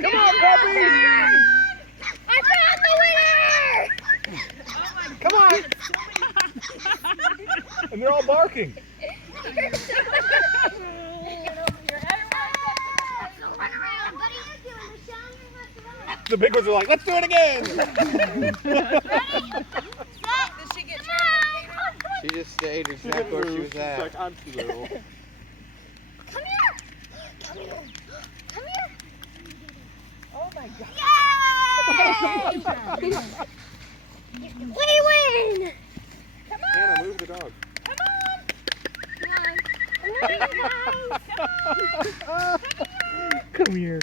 Come on, puppies! I found the winner! Come on! And they're all barking. The big ones are like, let's do it again! Did she get turned? She just stayed exactly where she was She's at. like, I'm too little. Come here! Come here! Come here! Oh my God. Yay! We win! Hannah, move the dog. Come on! Come on, guys! Come here.